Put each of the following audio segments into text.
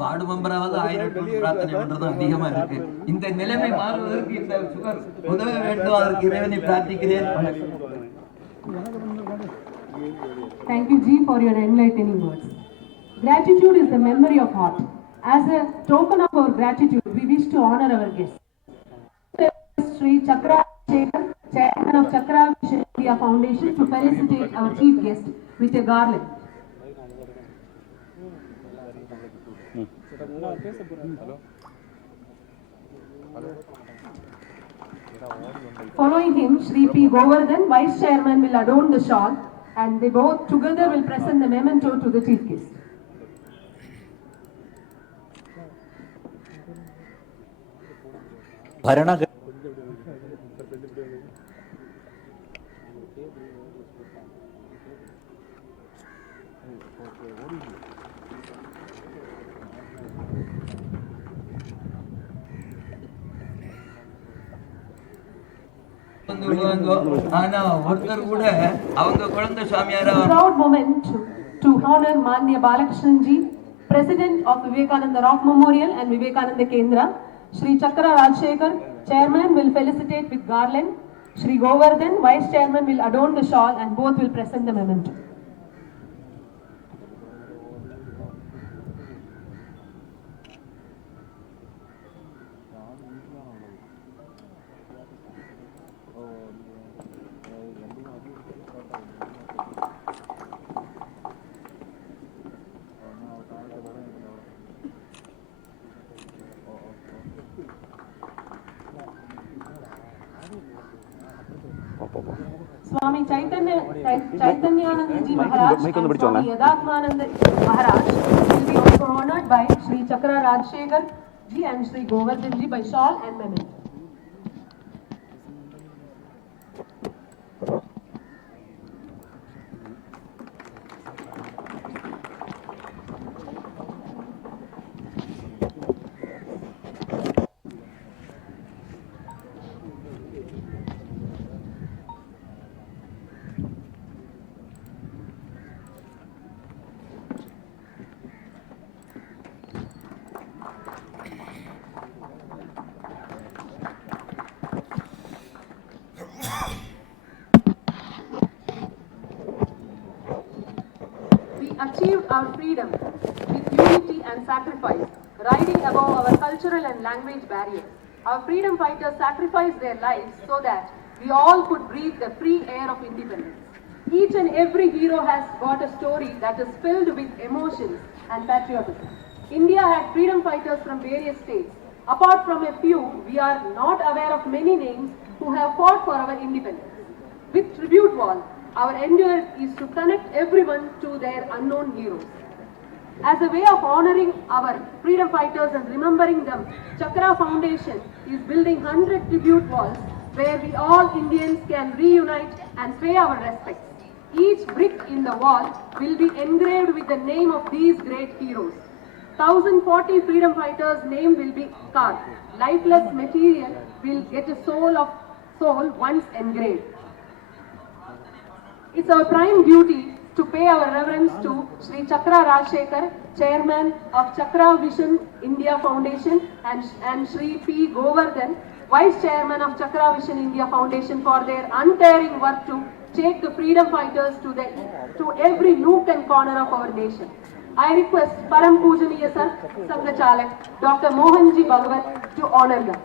Ward மெம்பராவது 1000 பிரார்த்தனை பண்றது அதிகமா இருக்கு. இந்த நிலைமை மாறுவதற்கு இந்த சுகர் உதவ வேண்டும். அதற்கு இறைவனை பிரார்த்திக்கிறேன். Thank you, Ji, for your enlightening words. Gratitude is the memory of heart. As a token of our gratitude, we wish to honor our guests. Sri Chakra Shekhar, Chairman of Chakra Vision India Foundation, to felicitate our chief guest with a garland. Following him, Shri P. Govardhan, Vice Chairman, will adorn the shawl, and they both together will present the memento to the chief guest. Proud moment to honor Manya Balakrishnan Ji, President of Vivekananda Rock Memorial and Vivekananda Kendra. Shri Chakra Rajshekhar, Chairman, will felicitate with garland. Shri Govardhan, Vice Chairman, will adorn the shawl, and both will present the memento. Swami Chaitanyananda Ji Maharaj and Swami Yadaatmananda Maharaj will be also honored by Shri Chakra Rajshekhar Ji and Shri Govardhan Ji by shawl and memento. Achieved our freedom with unity and sacrifice, riding above our cultural and language barriers. Our freedom fighters sacrificed their lives so that we all could breathe the free air of independence. Each and every hero has got a story that is filled with emotions and patriotism. India had freedom fighters from various states. Apart from a few, we are not aware of many names who have fought for our independence. With Tribute Wall, our endeavor is to connect everyone to their unknown heroes. As a way of honoring our freedom fighters and remembering them, Chakra Foundation is building 100 tribute walls where we all Indians can reunite and pay our respects. Each brick in the wall will be engraved with the name of these great heroes. 1040 freedom fighters' name will be carved. Lifeless material will get a soul once engraved. It's our prime duty to pay our reverence to Shri Chakra Rajshekhar, Chairman of Chakra Vision India Foundation, and Shri P. Govardhan, Vice Chairman of Chakra Vision India Foundation, for their untiring work to take the freedom fighters to every nook and corner of our nation. I request Param Pujaniya Sir, Sangachalak, Dr. Mohanji Bhagavat to honor them.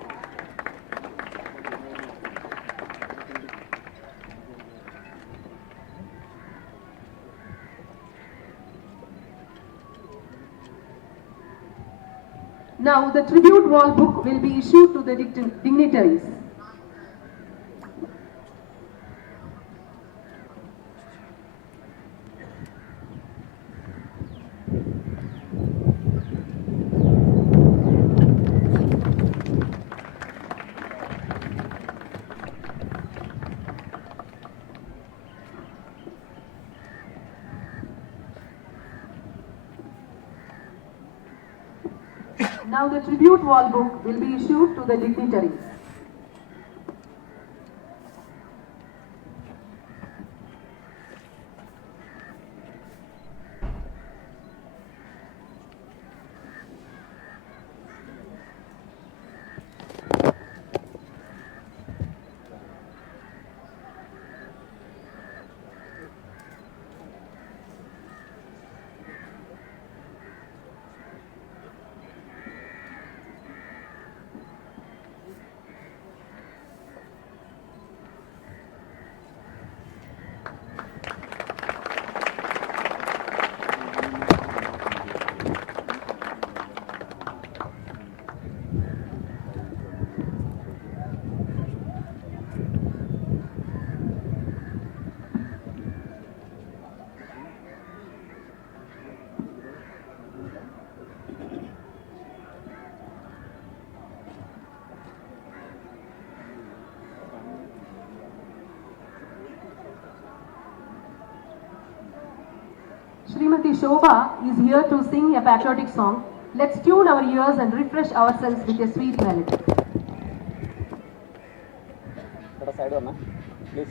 Now the tribute wall book will be issued to the dignitaries. Now the tribute wall book will be issued to the dignitaries. Srimati Shobha is here to sing a patriotic song. Let's tune our ears and refresh ourselves with a sweet melody. side warna, please.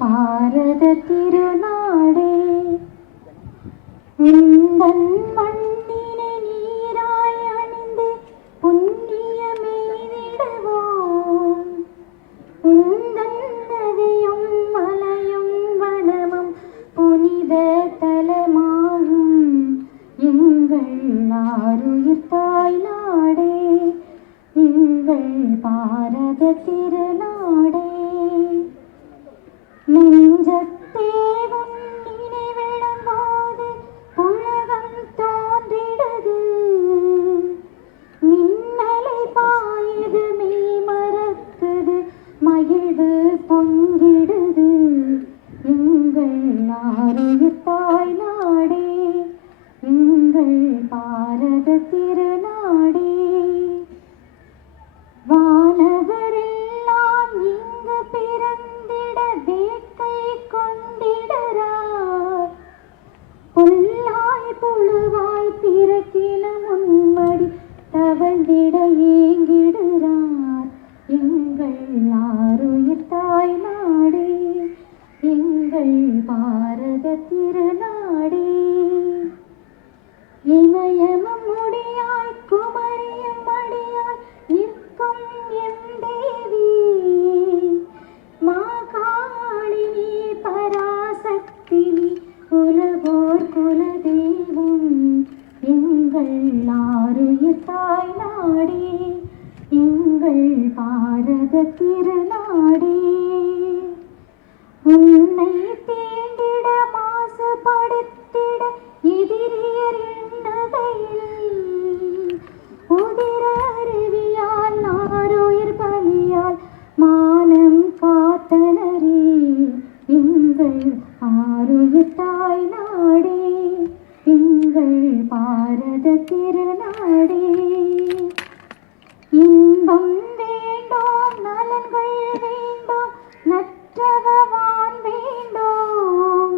பாரத திருநாடே உந்தன் மண்ணினை நீராய் அணிந்து புண்ணியமெய்திடுவோம் உந்தன் நதியும் மலையும் வனமும் புனித தலமாகும் எங்கள் ஆருயிர் தாய் நாடே எங்கள் பாரத திருநாடே நெஞ்சத்தே உன் நினைவிடும்போது உலகம் தோன்றிடுது மின்னலை பாயுது மெய் மறக்குது மகிழ்வு பொங்கிடுது எங்கள் ஆருயிர் தாய் நாடே எங்கள் பாரத திருநாடே வானவரெல்லாம் இங்கு பிறந்திட வேட்கை கொண்டிடறார் புல்லாய் புழுவாய் பிறக்கின முன்மடி தவழ்ந்திட ஏங்கிடுறார் எங்கள் ஆருயிர் தாய் நாடே எங்கள் பாரத திருநாடே இமயமும் முடியாய் குமரியும் மடியாய் நிற்கும் எம் தேவி மாகாளினி பராசக்தி உலகோர் குலதெய்வம் எங்கள் ஆருயிர் தாய் நாடே எங்கள் பாரத திருநாடே உன்னை தீண்டிட மாசுபடுத்திட எதிரியர் எண்ணகையில் உதிர அருவியால் நாருயிர் பலியால் மானம் காத்தனரே எங்கள் ஆருயிர் தாய் நாடே எங்கள் பாரத திருநாடே இன்பம் வேண்டோம் நலன்கள் வேண்டோம் நற்றவவான் வேண்டோம்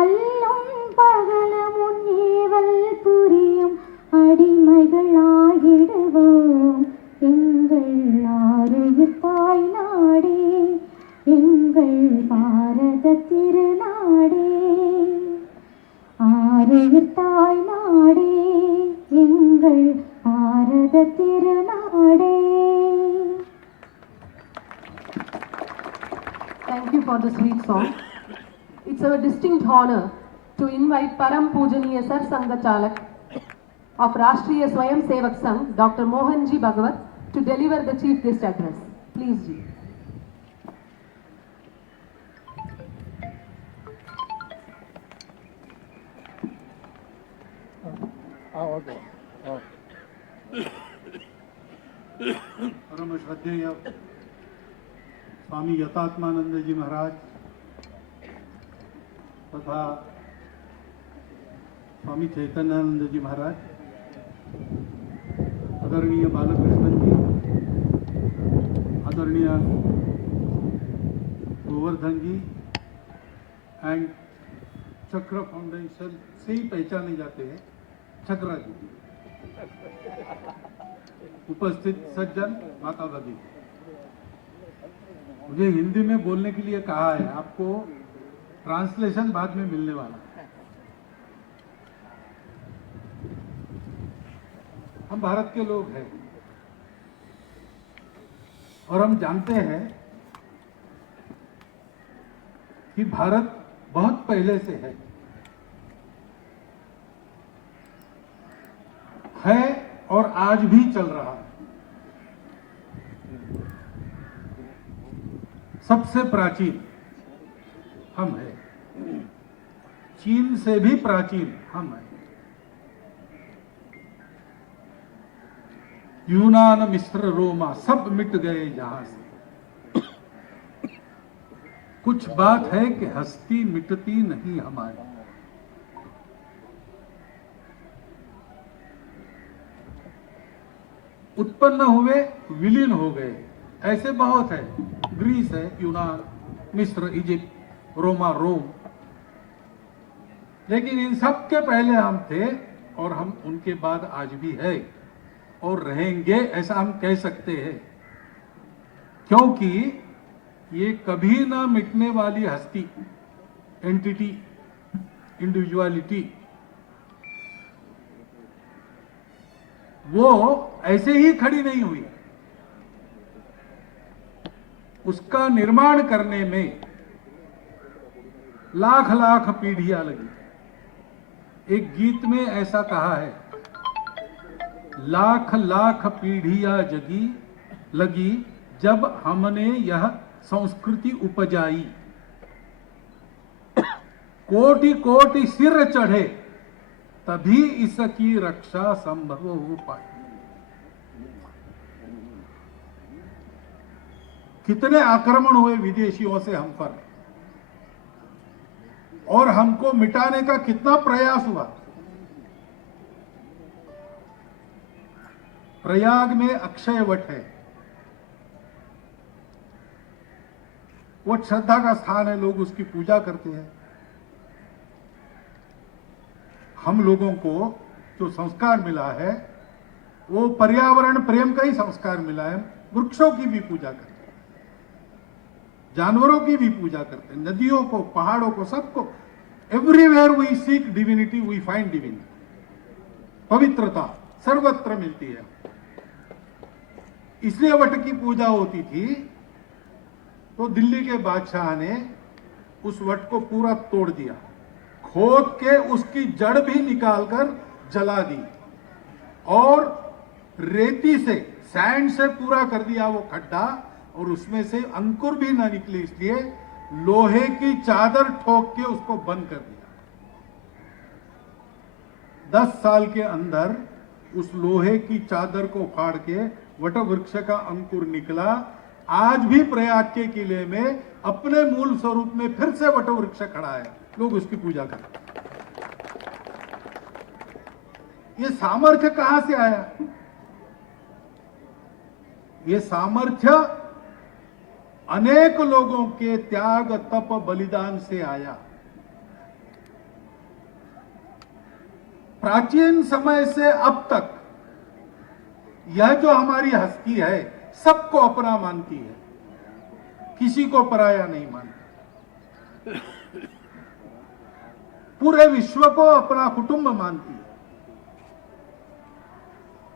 அல்லும் பகலும் உன் ஏவல் புரியும் அடிமைகள் ஆகிடுவோம் எங்கள் ஆருயிர் தாய் நாடே எங்கள் பாரத திருநாடே ஆருயிர் தாய் நாடே எங்கள் பாரத திருநாடே. Thank you for the sweet song. It's our distinct honor to invite Param Pujaniya Sar Sangha Chalak of Rashtriya Swayam Sevak Sangh, Dr. Mohanji Bhagwat, to deliver the Chief Guest address. Please, Ji. Okay. परम श्रद्धेय स्वामी यतात्मानंद जी महाराज तथा स्वामी चैतन्यानंद जी महाराज, आदरणीय बालकृष्णन जी, आदरणीय गोवर्धन जी and चक्र foundation से ही पहचाने जाते हैं चक्रा जी, उपस्थित सज्जन, माता भगिनी, मुझे हिंदी में बोलने के लिए कहा है, आपको ट्रांसलेशन बाद में मिलने वाला है। हम भारत के लोग हैं और हम जानते हैं कि भारत बहुत पहले से है और आज भी चल रहा है। सबसे प्राचीन हम हैं, चीन से भी प्राचीन हम हैं। यूनान, मिस्र, रोमा सब मिट गए जहां से। कुछ बात है कि हस्ती मिटती नहीं हमारी। उत्पन्न हुए, विलीन हो गए, ऐसे बहुत है। ग्रीस है, यूनान, मिस्र, इजिप्ट, रोमा, रोम, लेकिन इन सब के पहले हम थे और हम उनके बाद आज भी है और रहेंगे, ऐसा हम कह सकते हैं, क्योंकि ये कभी ना मिटने वाली हस्ती, एंटिटी, इंडिविजुअलिटी, वो ऐसे ही खड़ी नहीं हुई। उसका निर्माण करने में लाख लाख पीढ़ियां लगी। एक गीत में ऐसा कहा है, लाख लाख पीढ़ियां जगी लगी जब हमने यह संस्कृति उपजाई, कोटि कोटि सिर चढ़े तभी इसकी रक्षा संभव हो पाई। कितने आक्रमण हुए विदेशियों से हम पर, और हमको मिटाने का कितना प्रयास हुआ। प्रयाग में अक्षय वट है, वो श्रद्धा का स्थान है, लोग उसकी पूजा करते हैं। हम लोगों को जो संस्कार मिला है वो पर्यावरण प्रेम का ही संस्कार मिला है। वृक्षों की भी पूजा करते हैं, जानवरों की भी पूजा करते हैं, नदियों को, पहाड़ों को, सबको। Everywhere we seek divinity, we find divinity. पवित्रता सर्वत्र मिलती है। इसलिए वट की पूजा होती थी। तो दिल्ली के बादशाह ने उस वट को पूरा तोड़ दिया, खोद के उसकी जड़ भी निकालकर जला दी और रेती से, सैंड से पूरा कर दिया वो खड्डा, और उसमें से अंकुर भी ना निकले इसलिए लोहे की चादर ठोक के उसको बंद कर दिया। 10 साल के अंदर उस लोहे की चादर को फाड़ के वट वृक्ष का अंकुर निकला। आज भी प्रयाग के किले में अपने मूल स्वरूप में फिर से वट वृक्ष खड़ा है, लोग उसकी पूजा करते हैं। ये सामर्थ्य कहां से आया? ये सामर्थ्य अनेक लोगों के त्याग, तप, बलिदान से आया। प्राचीन समय से अब तक यह जो हमारी हस्ती है सबको अपना मानती है, किसी को पराया नहीं मानती। पूरे विश्व को अपना कुटुंब मानती है।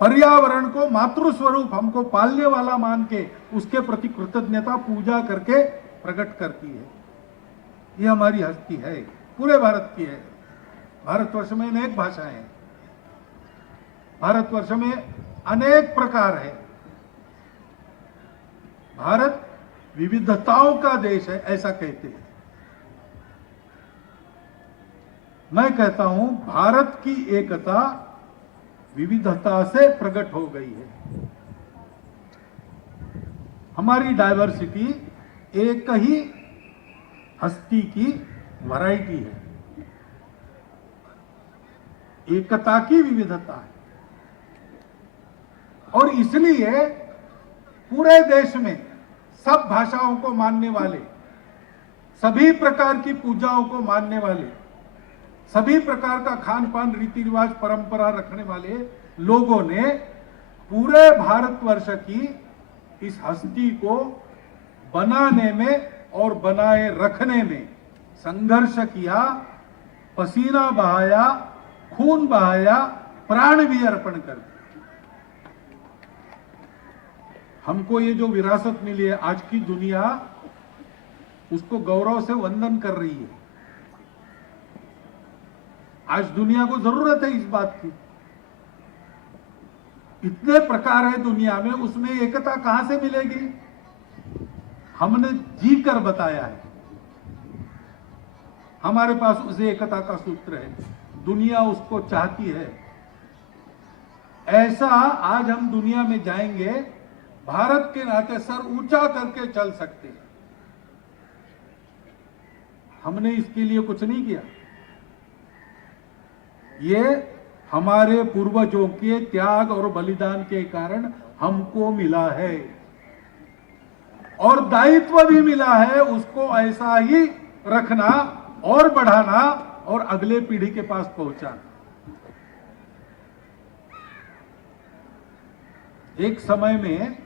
पर्यावरण को मातृ स्वरूप, हमको पालने वाला मान के उसके प्रति कृतज्ञता पूजा करके प्रकट करती है। ये हमारी हस्ती है, पूरे भारत की है। भारतवर्ष में अनेक भाषाएं हैं, भारतवर्ष में अनेक प्रकार है। भारत विविधताओं का देश है, ऐसा कहते हैं। मैं कहता हूं भारत की एकता विविधता से प्रकट हो गई है। हमारी डायवर्सिटी एक ही हस्ती की वैरायटी है, एकता की विविधता है। और इसलिए पूरे देश में सब भाषाओं को मानने वाले, सभी प्रकार की पूजाओं को मानने वाले, सभी प्रकार का खान पान, रीति रिवाज, परंपरा रखने वाले लोगों ने पूरे भारतवर्ष की इस हस्ती को बनाने में और बनाए रखने में संघर्ष किया, पसीना बहाया, खून बहाया, प्राण भी अर्पण कर दिया। हमको ये जो विरासत मिली है, आज की दुनिया उसको गौरव से वंदन कर रही है। आज दुनिया को जरूरत है इस बात की। इतने प्रकार है दुनिया में, उसमें एकता कहां से मिलेगी? हमने जी कर बताया है। हमारे पास उस एकता का सूत्र है, दुनिया उसको चाहती है। ऐसा आज हम दुनिया में जाएंगे, भारत के नाते सर ऊंचा करके चल सकते हैं। हमने इसके लिए कुछ नहीं किया। ये हमारे पूर्वजों के त्याग और बलिदान के कारण हमको मिला है और दायित्व भी मिला है उसको ऐसा ही रखना और बढ़ाना और अगले पीढ़ी के पास पहुंचाना। एक समय में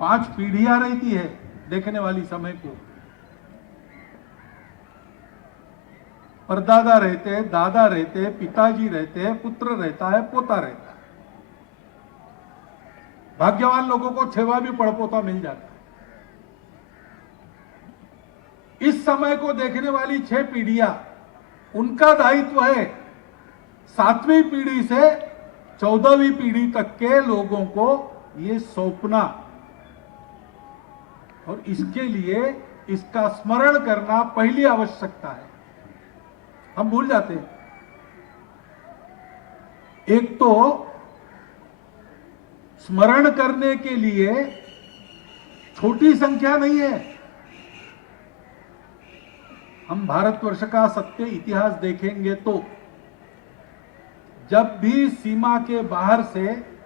5 पीढ़ियां रहती है देखने वाली समय को। परदादा रहते हैं, दादा रहते हैं, पिताजी रहते हैं, पुत्र रहता है, पोता रहता है। भाग्यवान लोगों को 6वां भी पड़पोता मिल जाता है। इस समय को देखने वाली 6 पीढ़ियां, उनका दायित्व है 7वीं पीढ़ी से 14वीं पीढ़ी तक के लोगों को ये सौंपना और इसके लिए इसका स्मरण करना पहली आवश्यकता है। हम भूल जाते हैं। एक तो स्मरण करने के लिए छोटी संख्या नहीं है। हम भारतवर्ष का सत्य इतिहास देखेंगे तो जब भी सीमा के बाहर से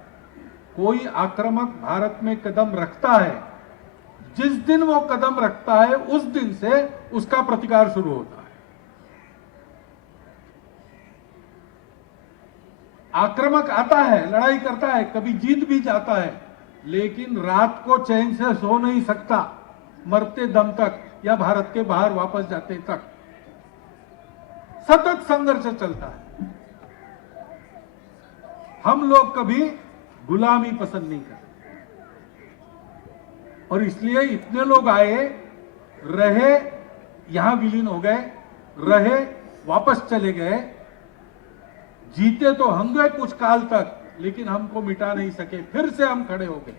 कोई आक्रामक भारत में कदम रखता है, जिस दिन वो कदम रखता है उस दिन से उसका प्रतिकार शुरू होता है। आक्रामक आता है, लड़ाई करता है, कभी जीत भी जाता है, लेकिन रात को चैन से सो नहीं सकता, मरते दम तक या भारत के बाहर वापस जाते तक सतत संघर्ष चलता है। हम लोग कभी गुलामी पसंद नहीं करते और इसलिए इतने लोग आए, रहे, यहां विलीन हो गए, रहे, वापस चले गए, जीते तो हम गए कुछ काल तक, लेकिन हमको मिटा नहीं सके। फिर से हम खड़े हो गए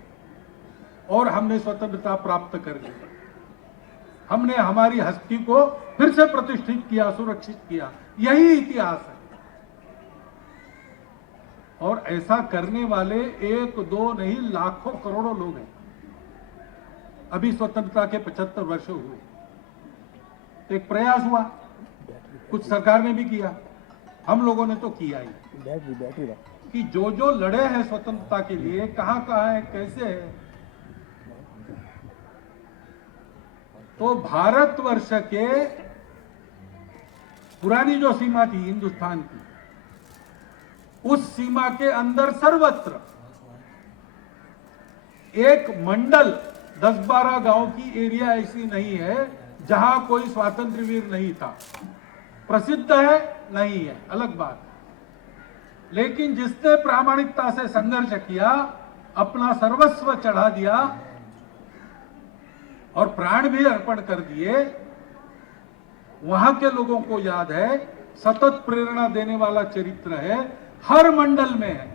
और हमने स्वतंत्रता प्राप्त कर ली। हमने हमारी हस्ती को फिर से प्रतिष्ठित किया, सुरक्षित किया। यही इतिहास है। और ऐसा करने वाले 1 2 नहीं, लाखों करोड़ों लोग हैं। अभी स्वतंत्रता के 75 वर्ष हुए, तो एक प्रयास हुआ, कुछ सरकार ने भी किया, हम लोगों ने तो किया ही कि जो जो लड़े हैं स्वतंत्रता के लिए, कहां कहां है, कैसे है, तो भारतवर्ष के पुरानी जो सीमा थी हिंदुस्तान की, उस सीमा के अंदर सर्वत्र एक मंडल 10-12 गांव की एरिया ऐसी नहीं है जहां कोई स्वातंत्र्य वीर नहीं था। प्रसिद्ध है नहीं है, अलग बात है, लेकिन जिसने प्रामाणिकता से संघर्ष किया, अपना सर्वस्व चढ़ा दिया और प्राण भी अर्पण कर दिए, वहां के लोगों को याद है। सतत प्रेरणा देने वाला चरित्र है, हर मंडल में है।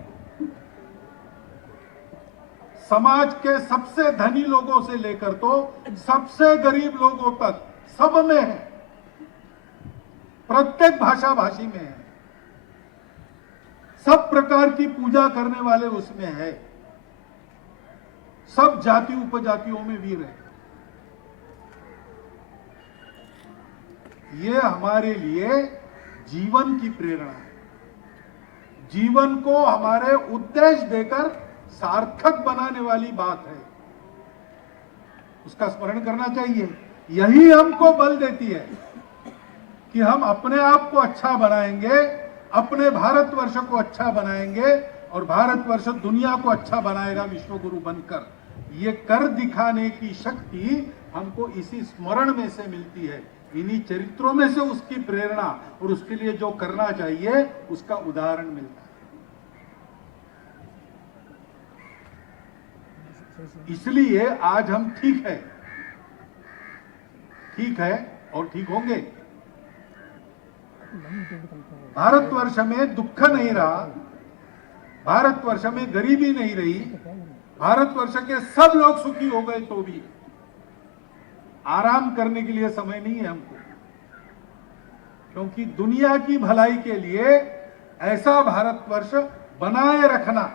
समाज के सबसे धनी लोगों से लेकर तो सबसे गरीब लोगों तक सब में है, प्रत्येक भाषा भाषी में है, सब प्रकार की पूजा करने वाले उसमें है, सब जाति उपजातियों में वीर है। ये हमारे लिए जीवन की प्रेरणा है। जीवन को हमारे उद्देश्य देकर सार्थक बनाने वाली बात है, उसका स्मरण करना चाहिए। यही हमको बल देती है कि हम अपने आप को अच्छा बनाएंगे, अपने भारतवर्ष को अच्छा बनाएंगे और भारतवर्ष दुनिया को अच्छा बनाएगा विश्वगुरु बनकर। ये कर दिखाने की शक्ति हमको इसी स्मरण में से मिलती है, इन्हीं चरित्रों में से उसकी प्रेरणा और उसके लिए जो करना चाहिए उसका उदाहरण मिलता है। इसलिए आज हम ठीक है और ठीक होंगे। भारतवर्ष में दुख नहीं रहा, भारतवर्ष में गरीबी नहीं रही, भारतवर्ष के सब लोग सुखी हो गए, तो भी आराम करने के लिए समय नहीं है हमको, क्योंकि दुनिया की भलाई के लिए ऐसा भारतवर्ष बनाए रखना,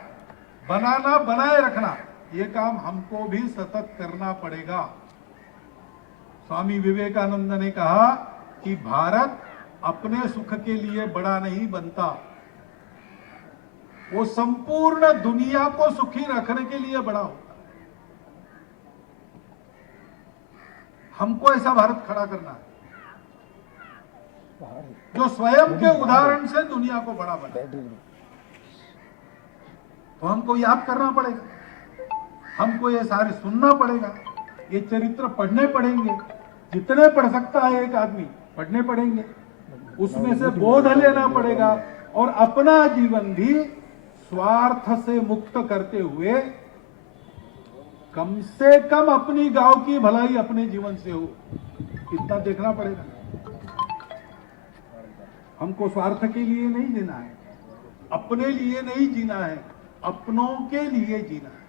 ये काम हमको भी सतत करना पड़ेगा। स्वामी विवेकानंद ने कहा, कि भारत अपने सुख के लिए बड़ा नहीं बनता, वो संपूर्ण दुनिया को सुखी रखने के लिए बड़ा होता। हमको ऐसा भारत खड़ा करना है जो स्वयं के उदाहरण से दुनिया को बड़ा बनाए। तो हमको याद करना पड़ेगा, हमको ये सारे सुनना पड़ेगा, ये चरित्र पढ़ने पड़ेंगे, जितने पढ़ सकता है एक आदमी पढ़ने पड़ेंगे, उसमें से बोध लेना पड़ेगा और अपना जीवन भी स्वार्थ से मुक्त करते हुए कम से कम अपनी गांव की भलाई अपने जीवन से हो, इतना देखना पड़ेगा। हमको स्वार्थ के लिए नहीं जीना है, अपने लिए नहीं जीना है, अपनों के लिए जीना है।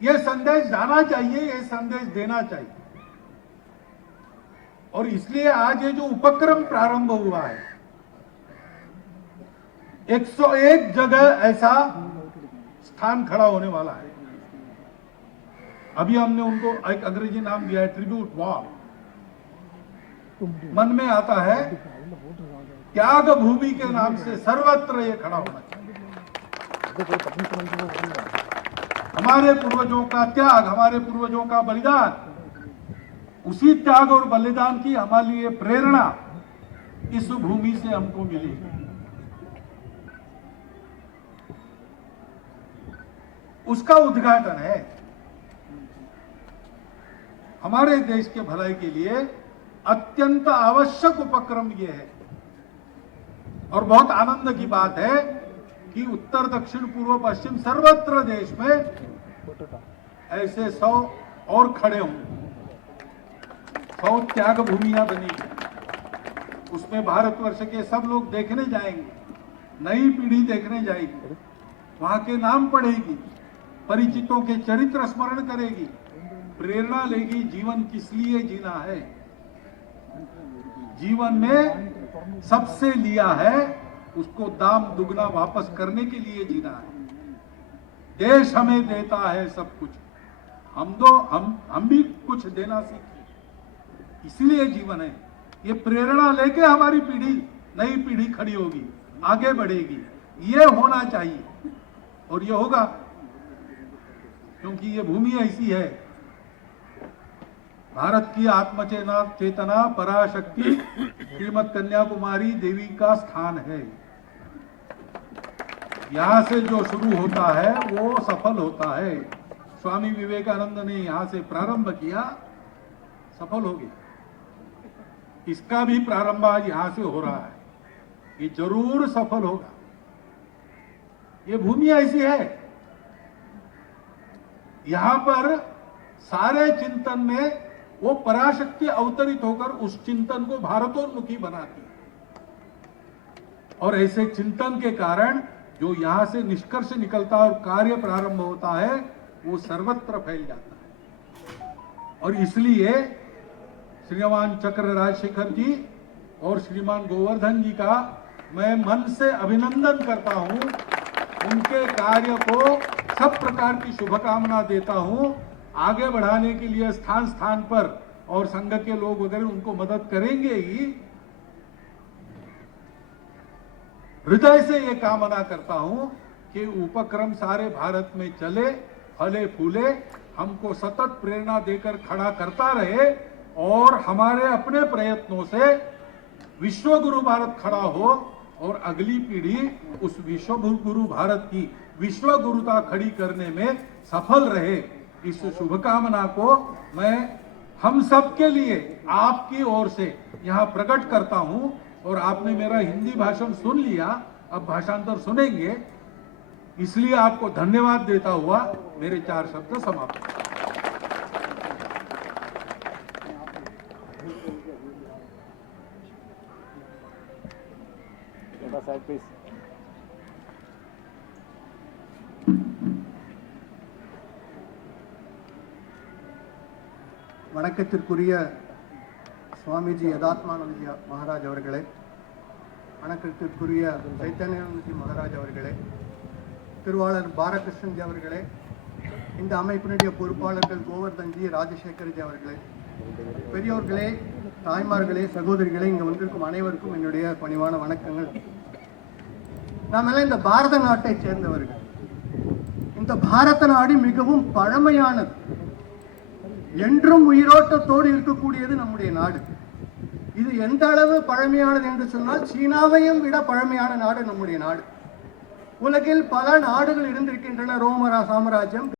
यह संदेश जाना चाहिए, यह संदेश देना चाहिए। और इसलिए आज ये जो उपक्रम प्रारंभ हुआ है, 101 जगह ऐसा स्थान खड़ा होने वाला है। अभी हमने उनको एक अंग्रेजी नाम दिया है, ट्रिब्यूट वॉल। मन में आता है त्याग भूमि के नाम से सर्वत्र ये खड़ा होना चाहिए। हमारे पूर्वजों का त्याग, हमारे पूर्वजों का बलिदान, उसी त्याग और बलिदान की हमारे लिए प्रेरणा इस भूमि से हमको मिली। उसका उद्घाटन है। हमारे देश के भलाई के लिए अत्यंत आवश्यक उपक्रम यह है। और बहुत आनंद की बात है कि उत्तर दक्षिण पूर्व पश्चिम सर्वत्र देश में ऐसे 100 और खड़े होंगे, 100 त्याग भूमियां बनी। उसमें भारतवर्ष के सब लोग देखने जाएंगे, नई पीढ़ी देखने जाएगी, वहां के नाम पढ़ेगी, परिचितों के चरित्र स्मरण करेगी, प्रेरणा लेगी जीवन किस लिए जीना है। जीवन में सबसे लिया है, उसको दाम दुगना वापस करने के लिए जीना है। देश हमें देता है सब कुछ, हम भी कुछ देना सीखें, इसलिए जीवन है। ये प्रेरणा लेके हमारी पीढ़ी, नई पीढ़ी खड़ी होगी, आगे बढ़ेगी। ये होना चाहिए और ये होगा, क्योंकि ये भूमि ऐसी है। भारत की आत्मचेतना चेतना पराशक्ति श्रीमद कन्याकुमारी देवी का स्थान है। यहां से जो शुरू होता है वो सफल होता है। स्वामी विवेकानंद ने यहां से प्रारंभ किया, सफल हो गया। इसका भी प्रारंभ आज यहां से हो रहा है, ये जरूर सफल होगा। ये भूमि ऐसी है, यहां पर सारे चिंतन में वो पराशक्ति अवतरित होकर उस चिंतन को भारतोन्मुखी बनाती है। और ऐसे चिंतन के कारण जो यहां से निष्कर्ष निकलता है और कार्य प्रारंभ होता है, वो सर्वत्र फैल जाता है। और इसलिए श्रीमान चक्र राजशेखर जी और श्रीमान गोवर्धन जी का मैं मन से अभिनंदन करता हूं। उनके कार्य को सब प्रकार की शुभकामना देता हूं। आगे बढ़ाने के लिए स्थान स्थान पर और संघ के लोग वगैरह उनको मदद करेंगे ही। हृदय से ये कामना करता हूं कि उपक्रम सारे भारत में चले, फले फूले, हमको सतत प्रेरणा देकर खड़ा करता रहे और हमारे अपने प्रयत्नों से विश्व गुरु भारत खड़ा हो और अगली पीढ़ी उस विश्व गुरु भारत की विश्व गुरुता खड़ी करने में सफल रहे। इस शुभकामना को मैं हम सब के लिए आपकी ओर से यहाँ प्रकट करता हूँ। और आपने मेरा हिंदी भाषण सुन लिया, अब भाषांतर सुनेंगे, इसलिए आपको धन्यवाद देता हुआ मेरे 4 शब्द समाप्त। வணக்கத்திற்குரிய சுவாமிஜி யதாத்மானந்தஜி மகாராஜ் அவர்களே, வணக்கத்திற்குரிய சைத்தன்யானந்தஜி மகாராஜ் அவர்களே, திருவாளர் பாலகிருஷ்ணன்ஜி அவர்களே, இந்த அமைப்பினுடைய பொறுப்பாளர்கள் கோவர்தன்ஜி, ராஜசேகர்ஜி அவர்களே, பெரியோர்களே, தாய்மார்களே, சகோதரிகளே, இங்க வந்திருக்கும் அனைவருக்கும் என்னுடைய பணிவான வணக்கங்கள். நாம் எல்லாம் இந்த பாரத நாட்டை சேர்ந்தவர்கள். இந்த பாரத நாடு மிகவும் பழமையானது, என்றும் உயிரோட்டத்தோடு இருக்கக்கூடியது நம்முடைய நாடு. இது எந்த அளவு பழமையானது என்று சொன்னால் சீனாவையும் விட பழமையான நாடு நம்முடைய நாடு. உலகில் பல நாடுகள் இருந்திருக்கின்றன. ரோம சாம்ராஜ்யம்,